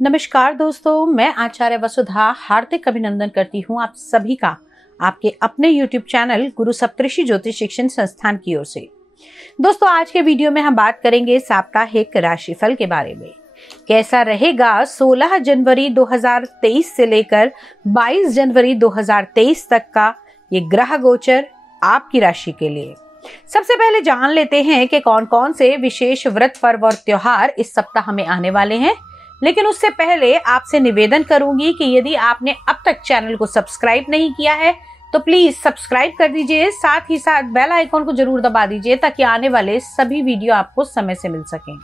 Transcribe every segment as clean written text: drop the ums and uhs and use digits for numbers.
नमस्कार दोस्तों, मैं आचार्य वसुधा हार्दिक अभिनंदन करती हूँ आप सभी का आपके अपने YouTube चैनल गुरु सप्तऋषि ज्योतिष शिक्षण संस्थान की ओर से। दोस्तों, आज के वीडियो में हम बात करेंगे साप्ताहिक राशिफल के बारे में। कैसा रहेगा 16 जनवरी 2023 से लेकर 22 जनवरी 2023 तक का ये ग्रह गोचर आपकी राशि के लिए। सबसे पहले जान लेते हैं कि कौन कौन से विशेष व्रत, पर्व और त्योहार इस सप्ताह में आने वाले हैं। लेकिन उससे पहले आपसे निवेदन करूंगी कि यदि आपने अब तक चैनल को सब्सक्राइब नहीं किया है तो प्लीज सब्सक्राइब कर दीजिए, साथ ही साथ बेल आइकॉन को जरूर दबा दीजिए ताकि आने वाले सभी वीडियो आपको समय से मिल सकें।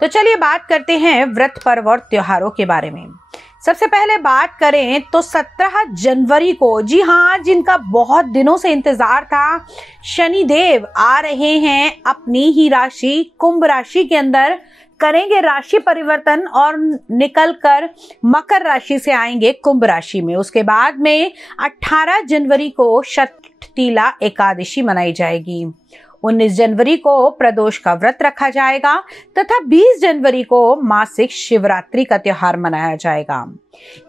तो चलिए बात करते हैं व्रत, पर्व और त्योहारों के बारे में। सबसे पहले बात करें तो 17 जनवरी को, जी हाँ, जिनका बहुत दिनों से इंतजार था, शनिदेव आ रहे हैं अपनी ही राशि कुंभ राशि के अंदर, करेंगे राशि परिवर्तन और निकलकर मकर राशि से आएंगे कुंभ राशि में। उसके बाद में 18 जनवरी को शततीला एकादशी मनाई जाएगी। 19 जनवरी को प्रदोष का व्रत रखा जाएगा तथा 20 जनवरी को मासिक शिवरात्रि का त्योहार मनाया जाएगा।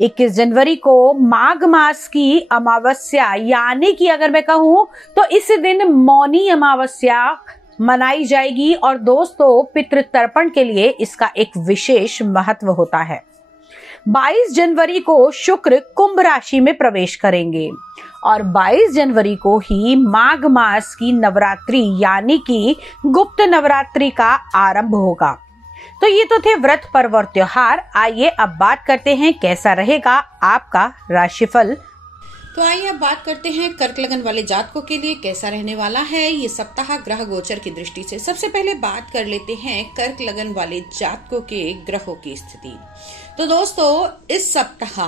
21 जनवरी को माघ मास की अमावस्या, यानी कि अगर मैं कहूं तो इस दिन मौनी अमावस्या मनाई जाएगी और दोस्तों पितृतर्पण के लिए इसका एक विशेष महत्व होता है। 22 जनवरी को शुक्र कुंभ राशि में प्रवेश करेंगे और 22 जनवरी को ही माघ मास की नवरात्रि यानी कि गुप्त नवरात्रि का आरंभ होगा। तो ये तो थे व्रत, पर्व और त्योहार। आइए अब बात करते हैं कैसा रहेगा आपका राशिफल। तो आइए अब बात करते हैं कर्क लगन वाले जातकों के लिए कैसा रहने वाला है ये सप्ताह ग्रह गोचर की दृष्टि से। सबसे पहले बात कर लेते हैं कर्क लगन वाले जातकों के ग्रहों की स्थिति। तो दोस्तों, इस सप्ताह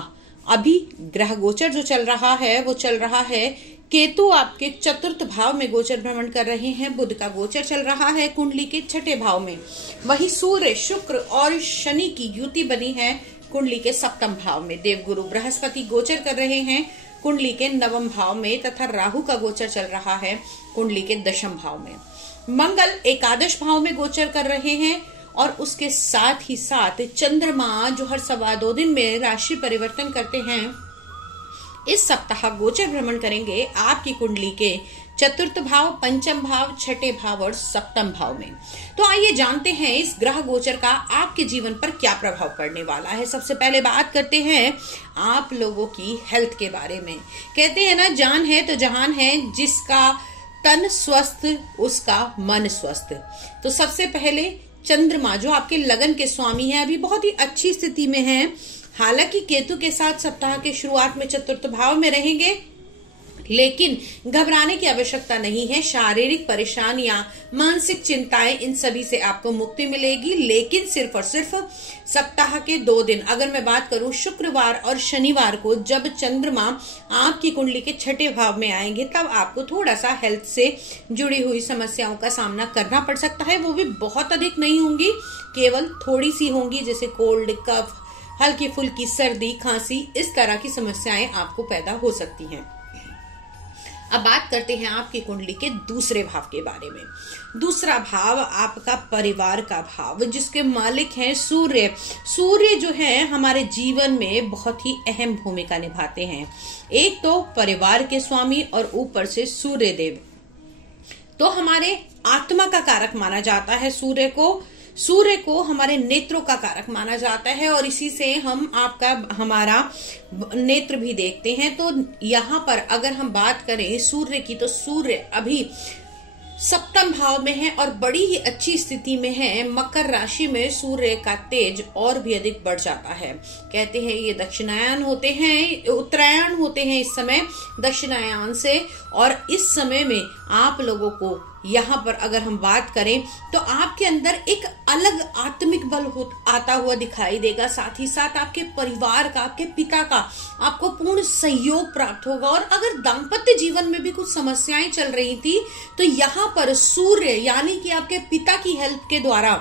अभी ग्रह गोचर जो चल रहा है वो चल रहा है, केतु आपके चतुर्थ भाव में गोचर भ्रमण कर रहे हैं, बुध का गोचर चल रहा है कुंडली के छठे भाव में, वही सूर्य, शुक्र और शनि की युति बनी है कुंडली के सप्तम भाव में, देवगुरु बृहस्पति गोचर कर रहे हैं कुंडली के नवम भाव में तथा राहु का गोचर चल रहा है कुंडली के दशम भाव में, मंगल एकादश भाव में गोचर कर रहे हैं और उसके साथ ही साथ चंद्रमा जो हर 2.25 दिन में राशि परिवर्तन करते हैं, इस सप्ताह गोचर भ्रमण करेंगे आपकी कुंडली के चतुर्थ भाव, पंचम भाव, छठे भाव और सप्तम भाव में। तो आइए जानते हैं इस ग्रह गोचर का आपके जीवन पर क्या प्रभाव पड़ने वाला है। सबसे पहले बात करते हैं आप लोगों की हेल्थ के बारे में। कहते हैं ना, जान है तो जहान है, जिसका तन स्वस्थ उसका मन स्वस्थ। तो सबसे पहले चंद्रमा जो आपके लगन के स्वामी है अभी बहुत ही अच्छी स्थिति में है। हालांकि केतु के साथ सप्ताह के शुरुआत में चतुर्थ भाव में रहेंगे, लेकिन घबराने की आवश्यकता नहीं है। शारीरिक परेशानियां, मानसिक चिंताएं, इन सभी से आपको मुक्ति मिलेगी। लेकिन सिर्फ और सिर्फ सप्ताह के 2 दिन, अगर मैं बात करूं शुक्रवार और शनिवार को, जब चंद्रमा आपकी कुंडली के छठे भाव में आएंगे, तब आपको थोड़ा सा हेल्थ से जुड़ी हुई समस्याओं का सामना करना पड़ सकता है। वो भी बहुत अधिक नहीं होंगी, केवल थोड़ी सी होंगी, जैसे कोल्ड, कफ, हल्की फुल्की सर्दी, खांसी, इस तरह की समस्याएं आपको पैदा हो सकती हैं। अब बात करते हैं आपकी कुंडली के दूसरे भाव के बारे में। दूसरा भाव आपका परिवार का भाव, जिसके मालिक हैं सूर्य। सूर्य जो है हमारे जीवन में बहुत ही अहम भूमिका निभाते हैं। एक तो परिवार के स्वामी और ऊपर से सूर्य देव, तो हमारे आत्मा का कारक माना जाता है सूर्य को हमारे नेत्रों का कारक माना जाता है और इसी से हम हमारा नेत्र भी देखते हैं। तो यहाँ पर अगर हम बात करें सूर्य की, तो सूर्य अभी सप्तम भाव में है और बड़ी ही अच्छी स्थिति में है। मकर राशि में सूर्य का तेज और भी अधिक बढ़ जाता है। कहते हैं ये दक्षिणायन होते हैं, उत्तरायण होते हैं इस समय दक्षिणायन से, और इस समय में आप लोगों को यहाँ पर अगर हम बात करें तो आपके अंदर एक अलग आत्मिक बल आता हुआ दिखाई देगा। साथ ही साथ आपके परिवार का, आपके पिता का आपको पूर्ण सहयोग प्राप्त होगा। और अगर दाम्पत्य जीवन में भी कुछ समस्याएं चल रही थी तो यहाँ पर सूर्य यानी कि आपके पिता की हेल्प के द्वारा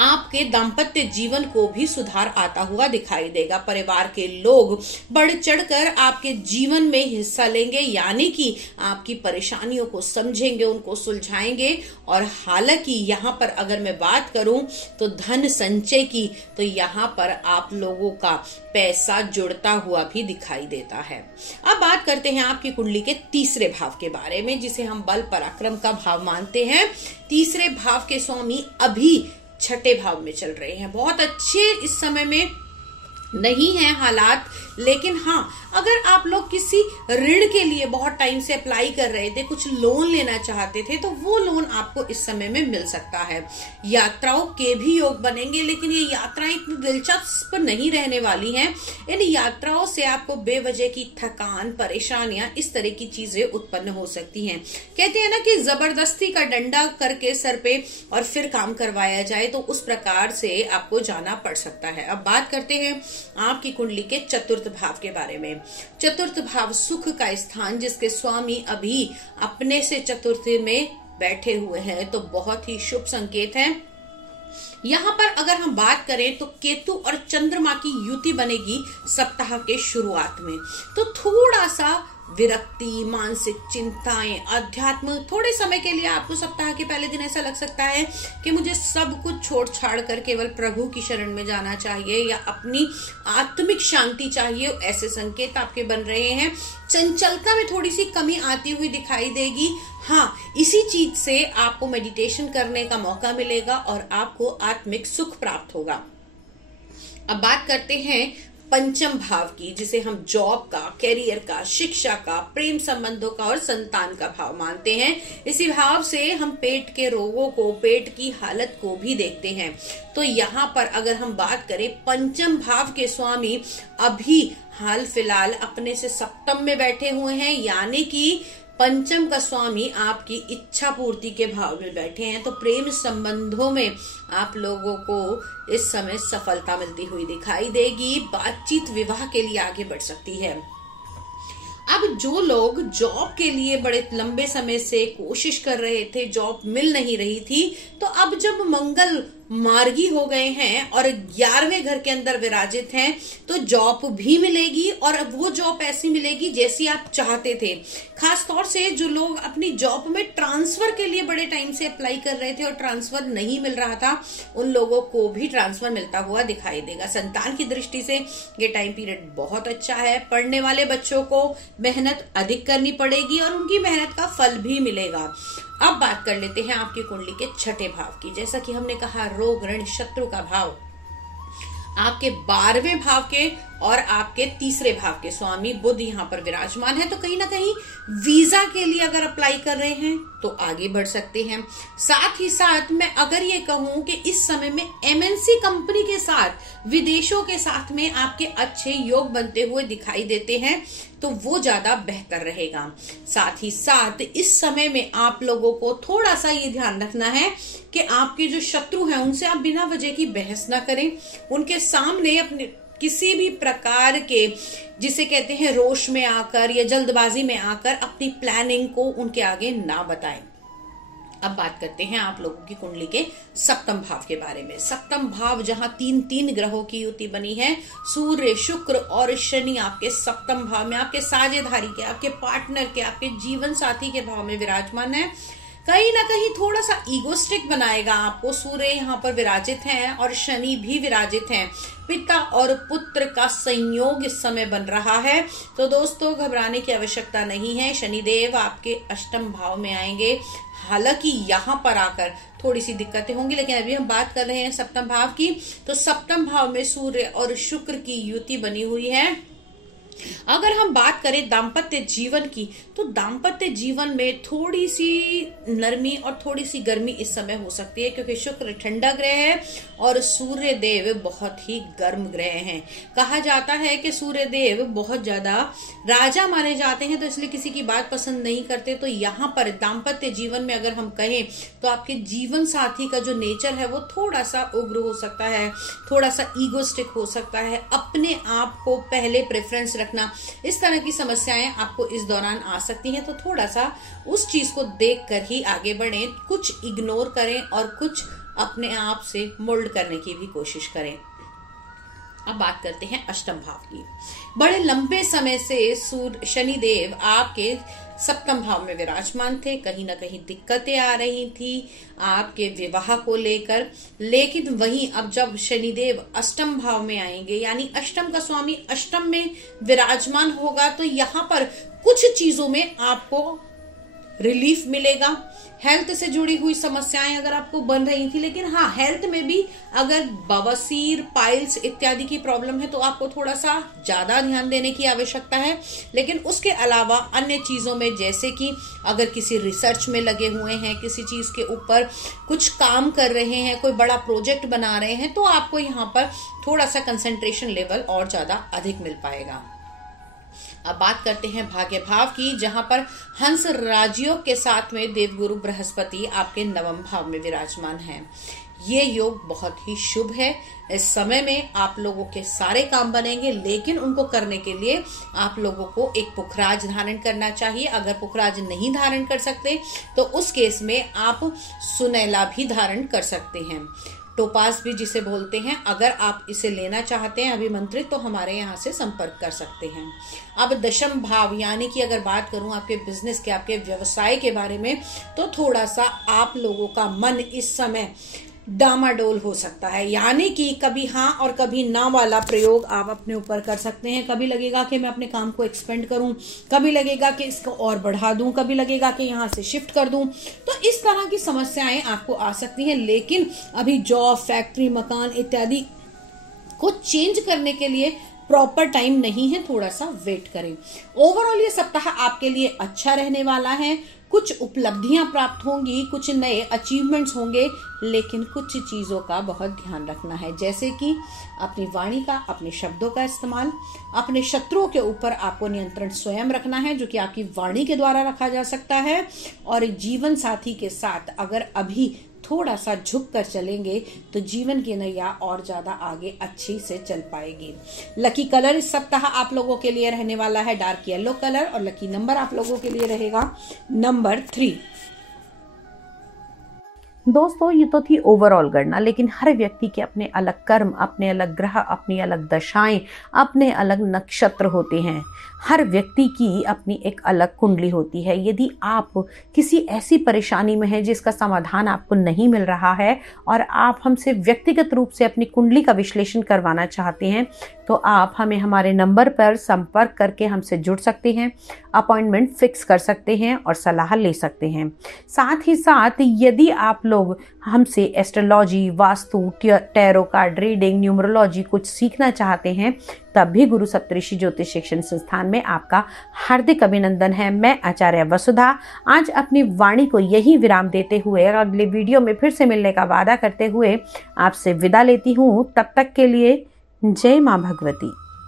आपके दाम्पत्य जीवन को भी सुधार आता हुआ दिखाई देगा। परिवार के लोग बढ़ चढ़कर आपके जीवन में हिस्सा लेंगे, यानी कि आपकी परेशानियों को समझेंगे, उनको सुलझाएंगे। और हालांकि यहाँ पर अगर मैं बात करूं तो धन संचय की, तो यहाँ पर आप लोगों का पैसा जुड़ता हुआ भी दिखाई देता है। अब बात करते हैं आपकी कुंडली के तीसरे भाव के बारे में, जिसे हम बल पराक्रम का भाव मानते हैं। तीसरे भाव के स्वामी अभी छठे भाव में चल रहे हैं। बहुत अच्छे इस समय में नहीं है हालात, लेकिन हाँ, अगर आप लोग किसी ऋण के लिए बहुत टाइम से अप्लाई कर रहे थे, कुछ लोन लेना चाहते थे, तो वो लोन आपको इस समय में मिल सकता है। यात्राओं के भी योग बनेंगे, लेकिन ये यात्राएं इतनी दिलचस्प नहीं रहने वाली हैं। इन यात्राओं से आपको बेवजह की थकान, परेशानियां, इस तरह की चीजें उत्पन्न हो सकती हैं। कहते हैं ना कि जबरदस्ती का डंडा करके सर पे और फिर काम करवाया जाए, तो उस प्रकार से आपको जाना पड़ सकता है। अब बात करते हैं आपकी कुंडली के चतुर्थ भाव के बारे में। चतुर्थ भाव सुख का स्थान, जिसके स्वामी अभी अपने से चतुर्थ में बैठे हुए हैं, तो बहुत ही शुभ संकेत है। यहाँ पर अगर हम बात करें तो केतु और चंद्रमा की युति बनेगी सप्ताह के शुरुआत में। तो थोड़ा सा विरक्ति, मानसिक चिंताएं, अध्यात्म, थोड़े समय के लिए आपको सप्ताह के पहले दिन ऐसा लग सकता है कि मुझे सब कुछ छोड़ छाड़ कर केवल प्रभु की शरण में जाना चाहिए या अपनी आत्मिक शांति चाहिए, ऐसे संकेत आपके बन रहे हैं। चंचलता में थोड़ी सी कमी आती हुई दिखाई देगी। हाँ, इसी चीज से आपको मेडिटेशन करने का मौका मिलेगा और आपको आत्मिक सुख प्राप्त होगा। अब बात करते हैं पंचम भाव की, जिसे हम जॉब का, कैरियर का, शिक्षा का, प्रेम संबंधों का और संतान का भाव मानते हैं। इसी भाव से हम पेट के रोगों को, पेट की हालत को भी देखते हैं। तो यहाँ पर अगर हम बात करें, पंचम भाव के स्वामी अभी हाल फिलहाल अपने से सप्तम में बैठे हुए हैं, यानी कि पंचम का स्वामी आपकी इच्छा पूर्ति के भाव में बैठे हैं। तो प्रेम संबंधों में आप लोगों को इस समय सफलता मिलती हुई दिखाई देगी। बातचीत विवाह के लिए आगे बढ़ सकती है। अब जो लोग जॉब के लिए बड़े लंबे समय से कोशिश कर रहे थे, जॉब मिल नहीं रही थी, तो अब जब मंगल मार्गी हो गए हैं और 11वें घर के अंदर विराजित हैं, तो जॉब भी मिलेगी और वो जॉब ऐसी मिलेगी जैसी आप चाहते थे। खास तौर से जो लोग अपनी जॉब में ट्रांसफर के लिए बड़े टाइम से अप्लाई कर रहे थे और ट्रांसफर नहीं मिल रहा था, उन लोगों को भी ट्रांसफर मिलता हुआ दिखाई देगा। संतान की दृष्टि से ये टाइम पीरियड बहुत अच्छा है। पढ़ने वाले बच्चों को मेहनत अधिक करनी पड़ेगी और उनकी मेहनत का फल भी मिलेगा। अब बात कर लेते हैं आपकी कुंडली के छठे भाव की। जैसा कि हमने कहा, रोग, ऋण, शत्रु का भाव आपके 12वें भाव के और आपके तीसरे भाव के स्वामी बुध यहाँ पर विराजमान है। तो कहीं ना कहीं वीजा के लिए अगर अप्लाई कर रहे हैं तो आगे बढ़ सकते हैं। साथ ही साथ मैं अगर ये कहूं कि इस समय में एमएनसी कंपनी के साथ, विदेशों के साथ में आपके अच्छे योग बनते हुए दिखाई देते हैं, तो वो ज्यादा बेहतर रहेगा। साथ ही साथ इस समय में आप लोगों को थोड़ा सा ये ध्यान रखना है कि आपके जो शत्रु हैं उनसे आप बिना वजह की बहस ना करें। उनके सामने अपने किसी भी प्रकार के, जिसे कहते हैं रोष में आकर या जल्दबाजी में आकर, अपनी प्लानिंग को उनके आगे ना बताएं। अब बात करते हैं आप लोगों की कुंडली के सप्तम भाव के बारे में। सप्तम भाव जहां 3 ग्रहों की युति बनी है, सूर्य, शुक्र और शनि आपके सप्तम भाव में, आपके साझेदारी के, आपके पार्टनर के, आपके जीवन साथी के भाव में विराजमान है। कहीं ना कहीं थोड़ा सा ईगोस्टिक बनाएगा आपको। सूर्य यहाँ पर विराजित हैं और शनि भी विराजित हैं। पिता और पुत्र का संयोग इस समय बन रहा है, तो दोस्तों घबराने की आवश्यकता नहीं है। शनिदेव आपके अष्टम भाव में आएंगे। हालांकि यहाँ पर आकर थोड़ी सी दिक्कतें होंगी, लेकिन अभी हम बात कर रहे हैं सप्तम भाव की। तो सप्तम भाव में सूर्य और शुक्र की युति बनी हुई है। अगर हम बात करें दाम्पत्य जीवन की, तो दाम्पत्य जीवन में थोड़ी सी नरमी और थोड़ी सी गर्मी इस समय हो सकती है, क्योंकि शुक्र ठंडा ग्रह है और सूर्य देव बहुत ही गर्म ग्रह हैं। कहा जाता है कि सूर्य देव बहुत ज्यादा राजा माने जाते हैं, तो इसलिए किसी की बात पसंद नहीं करते। तो यहाँ पर दाम्पत्य जीवन में अगर हम कहें तो आपके जीवन साथी का जो नेचर है वो थोड़ा सा उग्र हो सकता है, थोड़ा सा ईगोस्टिक हो सकता है, अपने आप को पहले प्रेफरेंस रखना, इस तरह की समस्याएं आपको इस दौरान आ सकती हैं। तो थोड़ा सा उस चीज को देख कर ही आगे बढ़ें, कुछ इग्नोर करें और कुछ अपने आप से मोल्ड करने की भी कोशिश करें। अब बात करते हैं अष्टम भाव की। बड़े लंबे समय से सूर्य शनिदेव आपके सप्तम भाव में विराजमान थे, कहीं ना कहीं दिक्कतें आ रही थी आपके विवाह को लेकर, लेकिन वहीं अब जब शनिदेव अष्टम भाव में आएंगे, यानी अष्टम का स्वामी अष्टम में विराजमान होगा, तो यहाँ पर कुछ चीजों में आपको रिलीफ मिलेगा। हेल्थ से जुड़ी हुई समस्याएं अगर आपको बन रही थी, लेकिन हाँ, हेल्थ में भी अगर बवासीर, पाइल्स इत्यादि की प्रॉब्लम है तो आपको थोड़ा सा ज्यादा ध्यान देने की आवश्यकता है। लेकिन उसके अलावा अन्य चीजों में, जैसे कि अगर किसी रिसर्च में लगे हुए हैं, किसी चीज के ऊपर कुछ काम कर रहे हैं, कोई बड़ा प्रोजेक्ट बना रहे हैं, तो आपको यहाँ पर थोड़ा सा कंसंट्रेशन लेवल और ज्यादा अधिक मिल पाएगा। अब बात करते हैं भाग्य भाव की, जहां पर हंस राजयोग के साथ में देवगुरु बृहस्पति आपके नवम भाव में विराजमान हैं। ये योग बहुत ही शुभ है। इस समय में आप लोगों के सारे काम बनेंगे, लेकिन उनको करने के लिए आप लोगों को एक पुखराज धारण करना चाहिए। अगर पुखराज नहीं धारण कर सकते तो उस केस में आप सुनैला भी धारण कर सकते हैं, टोपास भी जिसे बोलते हैं। अगर आप इसे लेना चाहते हैं अभिमंत्रित, तो हमारे यहाँ से संपर्क कर सकते हैं। अब दशम भाव, यानी कि अगर बात करूं आपके बिजनेस के, आपके व्यवसाय के बारे में, तो थोड़ा सा आप लोगों का मन इस समय डामाडोल हो सकता है, यानी कि कभी हाँ और कभी ना वाला प्रयोग आप अपने ऊपर कर सकते हैं। कभी लगेगा कि मैं अपने काम को एक्सपेंड करूं, कभी लगेगा कि इसको और बढ़ा दूं, कभी लगेगा कि यहां से शिफ्ट कर दूं। तो इस तरह की समस्याएं आपको आ सकती हैं, लेकिन अभी जॉब, फैक्ट्री, मकान इत्यादि को चेंज करने के लिए प्रॉपर टाइम नहीं है, थोड़ा सा वेट करें। ओवरऑल ये सप्ताह आपके लिए अच्छा रहने वाला है। कुछ उपलब्धियां प्राप्त होंगी, कुछ नए अचीवमेंट्स होंगे, लेकिन कुछ चीजों का बहुत ध्यान रखना है, जैसे कि अपनी वाणी का, अपने शब्दों का इस्तेमाल, अपने शत्रुओं के ऊपर आपको नियंत्रण स्वयं रखना है, जो कि आपकी वाणी के द्वारा रखा जा सकता है। और जीवन साथी के साथ अगर अभी थोड़ा सा झुक कर चलेंगे तो जीवन की नैया और ज्यादा आगे अच्छी से चल पाएगी। लकी कलर इस सप्ताह आप लोगों के लिए रहने वाला है डार्क येलो कलर, और लकी नंबर आप लोगों के लिए रहेगा नंबर 3। दोस्तों, ये तो थी ओवरऑल गणना, लेकिन हर व्यक्ति के अपने अलग कर्म, अपने अलग ग्रह, अपनी अलग दशाएं, अपने अलग नक्षत्र होते हैं। हर व्यक्ति की अपनी एक अलग कुंडली होती है। यदि आप किसी ऐसी परेशानी में हैं जिसका समाधान आपको नहीं मिल रहा है और आप हमसे व्यक्तिगत रूप से अपनी कुंडली का विश्लेषण करवाना चाहते हैं, तो आप हमें हमारे नंबर पर संपर्क करके हमसे जुड़ सकते हैं, अपॉइंटमेंट फिक्स कर सकते हैं और सलाह ले सकते हैं। साथ ही साथ यदि आप लोग हमसे astrology, vastu, tarot card reading, numerology कुछ सीखना चाहते हैं, तब भी गुरु सप्तऋषि ज्योतिष शिक्षण संस्थान में आपका हार्दिक अभिनंदन है। मैं आचार्य वसुधा आज अपनी वाणी को यही विराम देते हुए अगले वीडियो में फिर से मिलने का वादा करते हुए आपसे विदा लेती हूँ। तब तक के लिए जय मां भगवती।